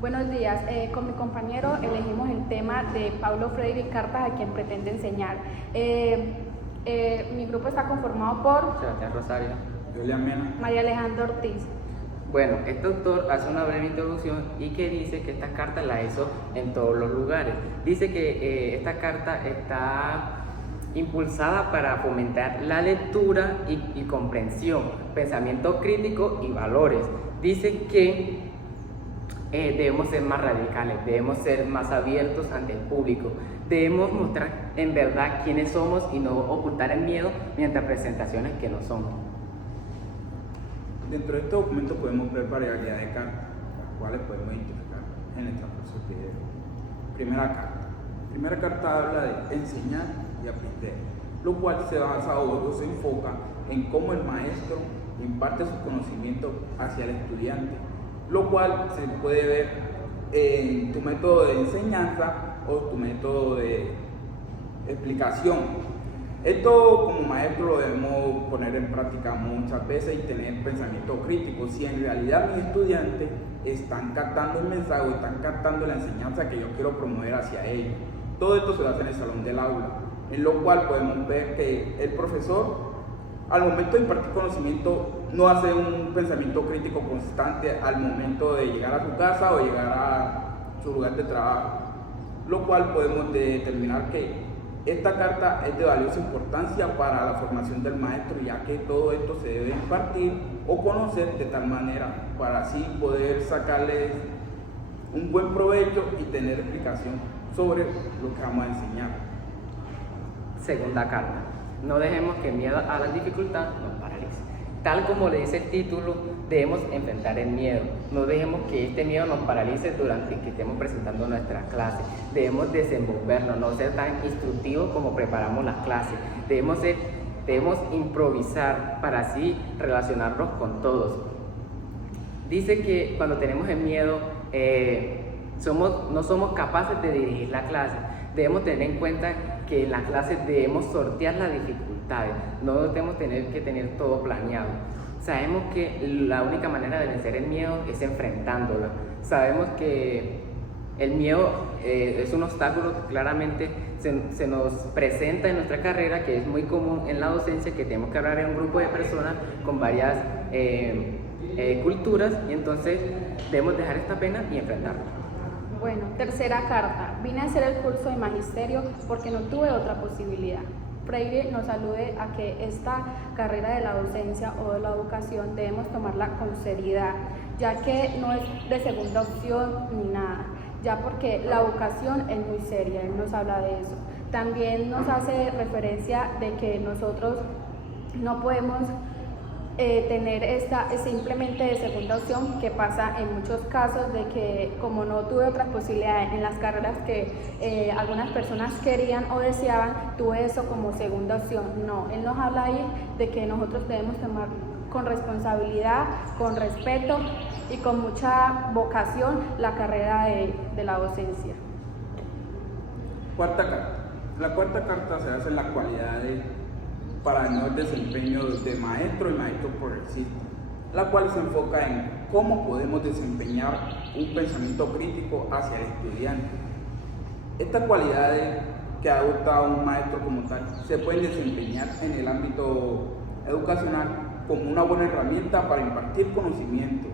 Buenos días. Con mi compañero elegimos el tema de Paulo Freire, Cartas a quien pretende enseñar. Mi grupo está conformado por Sebastián Rosario. Julián Mena. María Alejandra Ortiz. Bueno, este autor hace una breve introducción y que dice que esta carta la hizo en todos los lugares. Dice que esta carta está impulsada para fomentar la lectura y comprensión, pensamiento crítico y valores. Dice que debemos ser más radicales, debemos ser más abiertos ante el público, debemos mostrar en verdad quiénes somos y no ocultar el miedo mediante presentaciones que no son. Dentro de este documento podemos ver variedad de cartas, las cuales podemos identificar en el transcurso del video. Primera carta habla de enseñar y aprender, lo cual se basa o se enfoca en cómo el maestro imparte su conocimiento hacia el estudiante, lo cual se puede ver en tu método de enseñanza o tu método de explicación. Esto como maestro lo debemos poner en práctica muchas veces y tener pensamiento crítico. Si en realidad mis estudiantes están captando el mensaje o están captando la enseñanza que yo quiero promover hacia ellos. Todo esto se hace en el salón del aula, en lo cual podemos ver que el profesor al momento de impartir conocimiento no hace un pensamiento crítico constante al momento de llegar a su casa o llegar a su lugar de trabajo, lo cual podemos determinar que esta carta es de valiosa importancia para la formación del maestro, ya que todo esto se debe impartir o conocer de tal manera para así poder sacarles un buen provecho y tener explicación sobre lo que vamos a enseñar. Segunda carta. No dejemos que el miedo a la dificultad nos paralice. Tal como le dice el título, debemos enfrentar el miedo. No dejemos que este miedo nos paralice durante que estemos presentando nuestra clase. Debemos desenvolvernos, no ser tan instructivos como preparamos las clases. Debemos improvisar para así relacionarnos con todos. Dice que cuando tenemos el miedo, no somos capaces de dirigir la clase. Debemos tener en cuenta que en la clase debemos sortear las dificultades, no debemos tener que tener todo planeado. Sabemos que la única manera de vencer el miedo es enfrentándola. Sabemos que el miedo es un obstáculo que claramente se nos presenta en nuestra carrera, que es muy común en la docencia, que tenemos que hablar en un grupo de personas con varias culturas, y entonces debemos dejar esta pena y enfrentarla. Bueno, tercera carta. Vine a hacer el curso de magisterio porque no tuve otra posibilidad. Freire nos alude a que esta carrera de la docencia o de la educación debemos tomarla con seriedad, ya que no es de segunda opción ni nada, ya porque la educación es muy seria, él nos habla de eso. También nos hace referencia de que nosotros no podemos tener esta simplemente de segunda opción, que pasa en muchos casos de que como no tuve otras posibilidades en las carreras que algunas personas querían o deseaban, tuve eso como segunda opción. No, él nos habla ahí de que nosotros debemos tomar con responsabilidad, con respeto y con mucha vocación la carrera de la docencia. Cuarta carta. La cuarta carta se hace en las cualidades para el mejor desempeño de maestro y maestro progresista, la cual se enfoca en cómo podemos desempeñar un pensamiento crítico hacia el estudiante. Estas cualidades que adopta un maestro como tal se pueden desempeñar en el ámbito educacional como una buena herramienta para impartir conocimiento,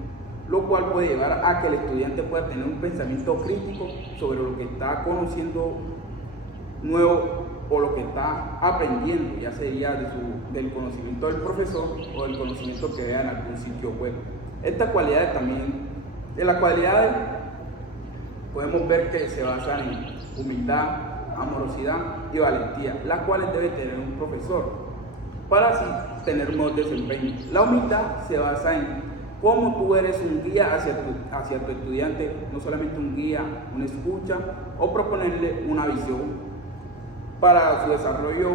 lo cual puede llevar a que el estudiante pueda tener un pensamiento crítico sobre lo que está conociendo nuevo o lo que está aprendiendo, ya sería del conocimiento del profesor o del conocimiento que vea en algún sitio web. Estas cualidades también, de las cualidades podemos ver que se basan en humildad, amorosidad y valentía, las cuales debe tener un profesor para así tener un mejor desempeño. La humildad se basa en cómo tú eres un guía hacia tu estudiante, no solamente un guía, una escucha o proponerle una visión para su desarrollo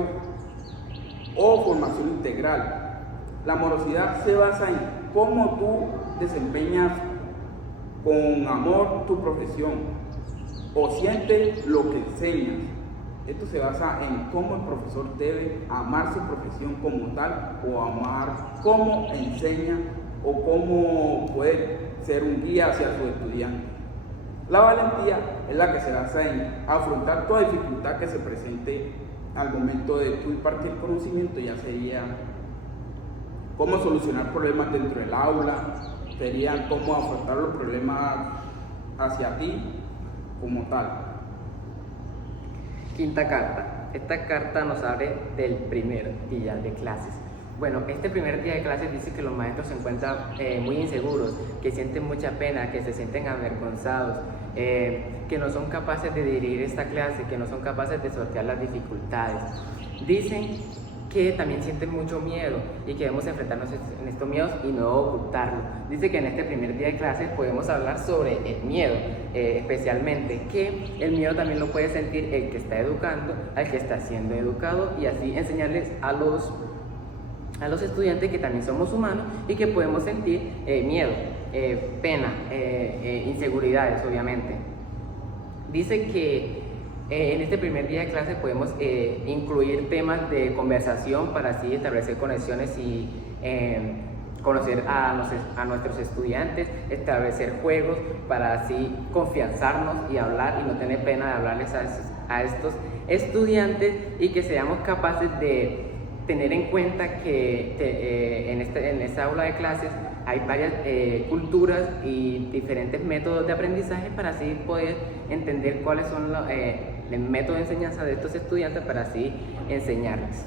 o formación integral. La amorosidad se basa en cómo tú desempeñas con amor tu profesión o sientes lo que enseñas. Esto se basa en cómo el profesor debe amar su profesión como tal o amar cómo enseña o cómo puede ser un guía hacia su estudiante. La valentía es la que se basa en afrontar toda dificultad que se presente al momento de tú impartir conocimiento, ya sería cómo solucionar problemas dentro del aula, serían cómo afrontar los problemas hacia ti como tal. Quinta carta. Esta carta nos habla del primer día de clases. Bueno, este primer día de clases dice que los maestros se encuentran muy inseguros, que sienten mucha pena, que se sienten avergonzados, que no son capaces de dirigir esta clase, que no son capaces de sortear las dificultades. Dicen que también sienten mucho miedo y que debemos enfrentarnos en estos miedos y no ocultarlos. Dice que en este primer día de clases podemos hablar sobre el miedo, especialmente que el miedo también lo puede sentir el que está educando, al que está siendo educado, y así enseñarles a los estudiantes que también somos humanos y que podemos sentir miedo, pena, inseguridades, obviamente. Dice que en este primer día de clase podemos incluir temas de conversación para así establecer conexiones y conocer a nuestros estudiantes, establecer juegos para así confianzarnos y hablar y no tener pena de hablarles a estos estudiantes, y que seamos capaces de tener en cuenta que en esta aula de clases hay varias culturas y diferentes métodos de aprendizaje para así poder entender cuáles son los métodos de enseñanza de estos estudiantes para así enseñarles.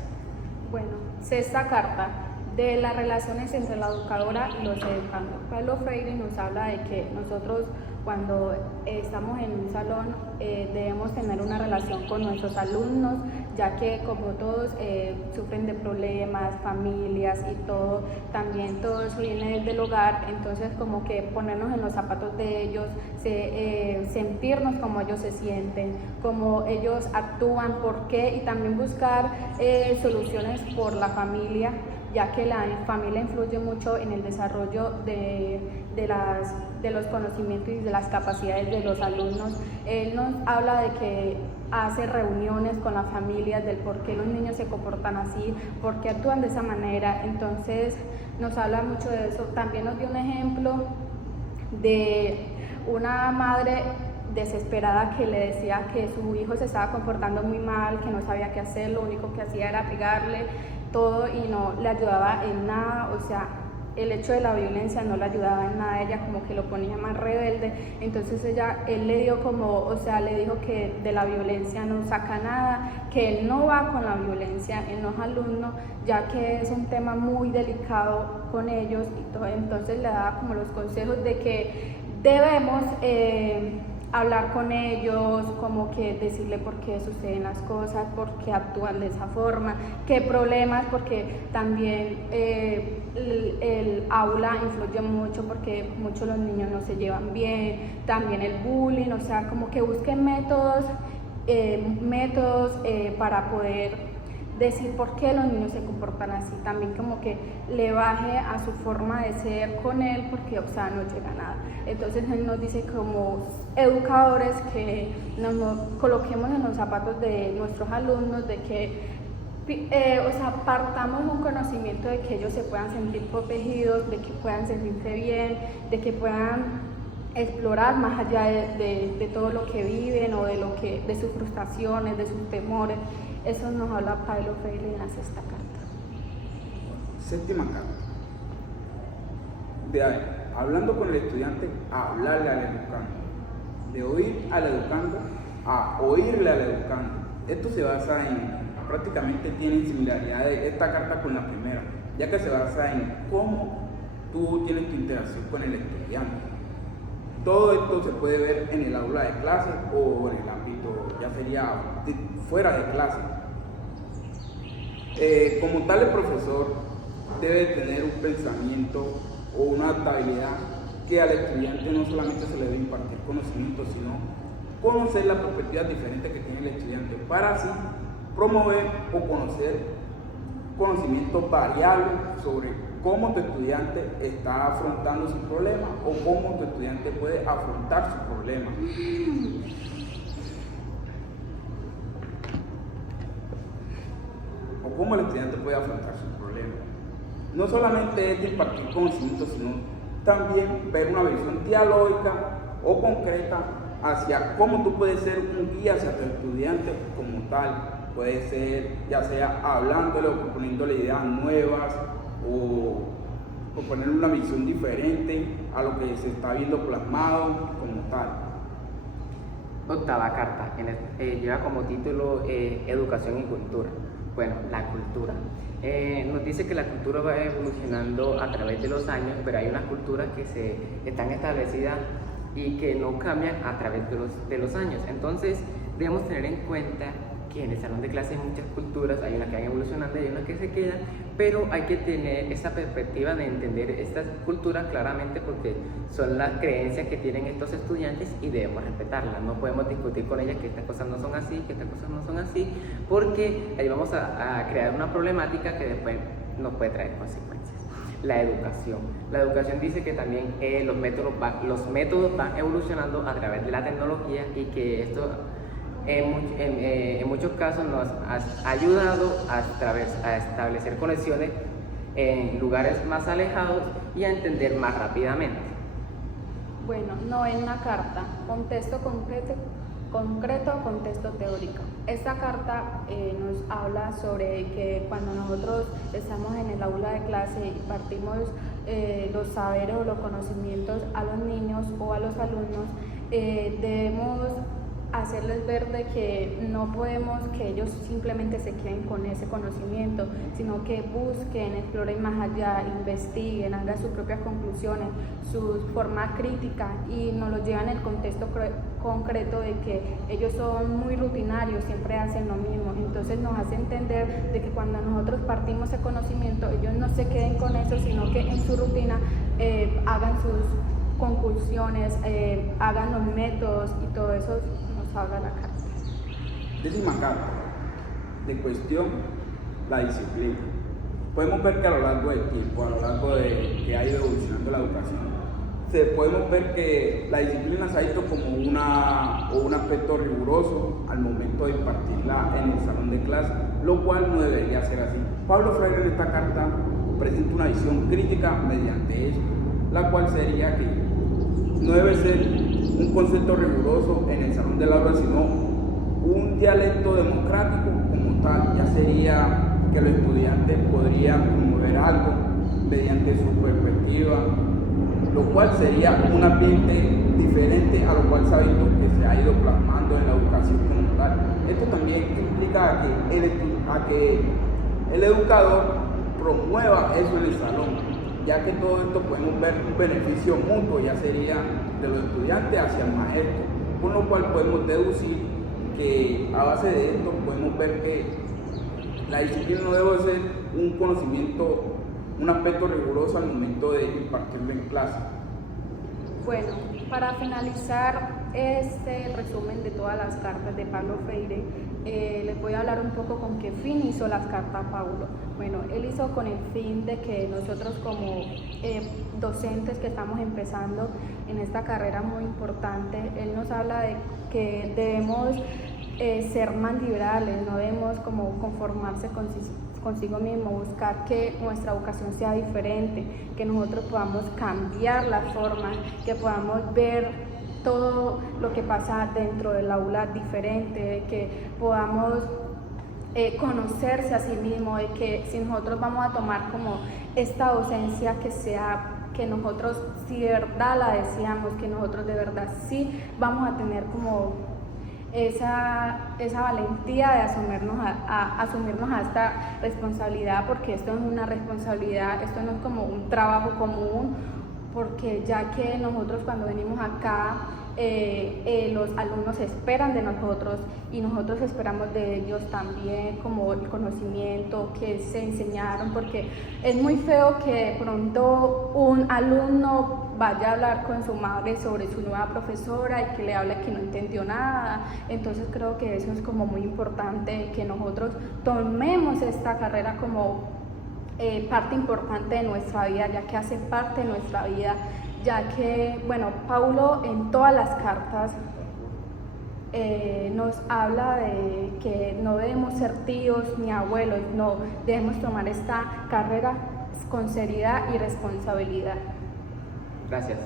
Bueno, sexta carta, de las relaciones entre la educadora y los educandos. Paulo Freire nos habla de que nosotros, cuando estamos en un salón, debemos tener una relación con nuestros alumnos, ya que como todos sufren de problemas, familias y todo, también todo eso viene desde el hogar. Entonces como que ponernos en los zapatos de ellos, sentirnos como ellos se sienten, como ellos actúan, por qué, y también buscar soluciones por la familia, ya que la familia influye mucho en el desarrollo de los conocimientos y de las capacidades de los alumnos. Él nos habla de que hace reuniones con las familias del por qué los niños se comportan así, por qué actúan de esa manera. Entonces nos habla mucho de eso. También nos dio un ejemplo de una madre desesperada que le decía que su hijo se estaba comportando muy mal, que no sabía qué hacer, lo único que hacía era pegarle todo y no le ayudaba en nada. O sea, el hecho de la violencia no le ayudaba en nada, ella como que lo ponía más rebelde. Entonces él le dio como, o sea, le dijo que de la violencia no saca nada, que él no va con la violencia en los alumnos, ya que es un tema muy delicado con ellos y todo. Entonces le daba como los consejos de que debemos hablar con ellos, como que decirle por qué suceden las cosas, por qué actúan de esa forma, qué problemas, porque también el aula influye mucho, porque muchos los niños no se llevan bien, también el bullying. O sea, como que busquen métodos para poder decir por qué los niños se comportan así, también como que le baje a su forma de ser con él, porque, o sea, no llega a nada. Entonces él nos dice como educadores que nos coloquemos en los zapatos de nuestros alumnos, de que o sea, partamos un conocimiento de que ellos se puedan sentir protegidos, de que puedan sentirse bien, de que puedan explorar más allá de todo lo que viven o de sus frustraciones, de sus temores. Eso nos habla Paulo Freire en la sexta carta. Séptima carta. Hablando con el estudiante, a hablarle al educando. De oír al educando a oírle al educando. Esto se basa prácticamente tiene similaridades esta carta con la primera, ya que se basa en cómo tú tienes tu interacción con el estudiante. Todo esto se puede ver en el aula de clases o en el ámbito, ya sería fuera de clase. Como tal, el profesor debe tener un pensamiento o una adaptabilidad que al estudiante no solamente se le debe impartir conocimiento, sino conocer las perspectivas diferentes que tiene el estudiante para así promover o conocer conocimientos variables sobre cómo tu estudiante está afrontando su problema o cómo tu estudiante puede afrontar su problema. O cómo el estudiante puede afrontar su problema. No solamente es de impartir conocimiento, sino también ver una visión dialógica o concreta hacia cómo tú puedes ser un guía hacia tu estudiante como tal. Puede ser ya sea hablándole o proponiéndole ideas nuevas o proponerle una visión diferente a lo que se está viendo plasmado como tal. Octava carta, lleva como título Educación y Cultura. Bueno, la cultura. Nos dice que la cultura va evolucionando a través de los años, pero hay unas culturas que están establecidas y que no cambian a través de los años. Entonces, debemos tener en cuenta que en el salón de clase hay muchas culturas, hay unas que van evolucionando y hay unas que se quedan, pero hay que tener esa perspectiva de entender estas culturas claramente porque son las creencias que tienen estos estudiantes y debemos respetarlas. No podemos discutir con ellas que estas cosas no son así, que estas cosas no son así, porque ahí vamos a crear una problemática que después nos puede traer consecuencias. La educación. La educación dice que también los métodos van evolucionando a través de la tecnología y que esto en muchos casos nos ha ayudado a establecer conexiones en lugares más alejados y a entender más rápidamente. Bueno, novena carta, contexto concreto, contexto teórico. Esta carta nos habla sobre que cuando nosotros estamos en el aula de clase y partimos los saberes o los conocimientos a los niños o a los alumnos, debemos hacerles ver de que no podemos que ellos simplemente se queden con ese conocimiento, sino que busquen, exploren más allá, investiguen, hagan sus propias conclusiones, su forma crítica y nos lo llevan en el contexto concreto de que ellos son muy rutinarios, siempre hacen lo mismo. Entonces nos hace entender de que cuando nosotros partimos ese conocimiento, ellos no se queden con eso, sino que en su rutina hagan sus conclusiones, hagan los métodos y todo eso nos habla la carta. Décima carta, de cuestión, la disciplina. Podemos ver que a lo largo del tiempo, a lo largo de que ha ido evolucionando la educación, podemos ver que la disciplina se ha visto como un aspecto riguroso al momento de impartirla en el salón de clase, lo cual no debería ser así. Pablo Freire en esta carta presenta una visión crítica mediante esto, la cual sería que no debe ser un concepto riguroso en el salón del aula, sino un dialecto democrático como tal. Ya sería que los estudiantes podrían promover algo mediante su perspectiva, lo cual sería un ambiente diferente a lo cual se ha visto que se ha ido plasmando en la educación como tal. Esto también implica a que el educador promueva eso en el salón, ya que todo esto podemos ver un beneficio mutuo, ya sería de los estudiantes hacia el maestro, con lo cual podemos deducir que a base de esto podemos ver que la disciplina no debe ser un conocimiento, un aspecto riguroso al momento de impartirlo en clase. Bueno, para finalizar este resumen de todas las cartas de Pablo Freire, les voy a hablar un poco con qué fin hizo las cartas Paulo. Bueno, él hizo con el fin de que nosotros como docentes que estamos empezando en esta carrera muy importante, él nos habla de que debemos ser más liberales, no debemos como conformarse consigo mismo, buscar que nuestra educación sea diferente, que nosotros podamos cambiar la forma, que podamos ver todo lo que pasa dentro del aula diferente, que podamos conocerse a sí mismo, de que si nosotros vamos a tomar como esta docencia que nosotros si de verdad la deseamos, que nosotros de verdad sí vamos a tener como esa valentía de asumirnos a esta responsabilidad, porque esto no es una responsabilidad, esto no es como un trabajo común, porque ya que nosotros cuando venimos acá, los alumnos esperan de nosotros y nosotros esperamos de ellos también como el conocimiento que se enseñaron, porque es muy feo que de pronto un alumno vaya a hablar con su madre sobre su nueva profesora y que le hable que no entendió nada. Entonces creo que eso es como muy importante, que nosotros tomemos esta carrera como parte importante de nuestra vida, ya que hace parte de nuestra vida, ya que, bueno, Paulo en todas las cartas nos habla de que no debemos ser tíos ni abuelos, no, debemos tomar esta carrera con seriedad y responsabilidad. Gracias.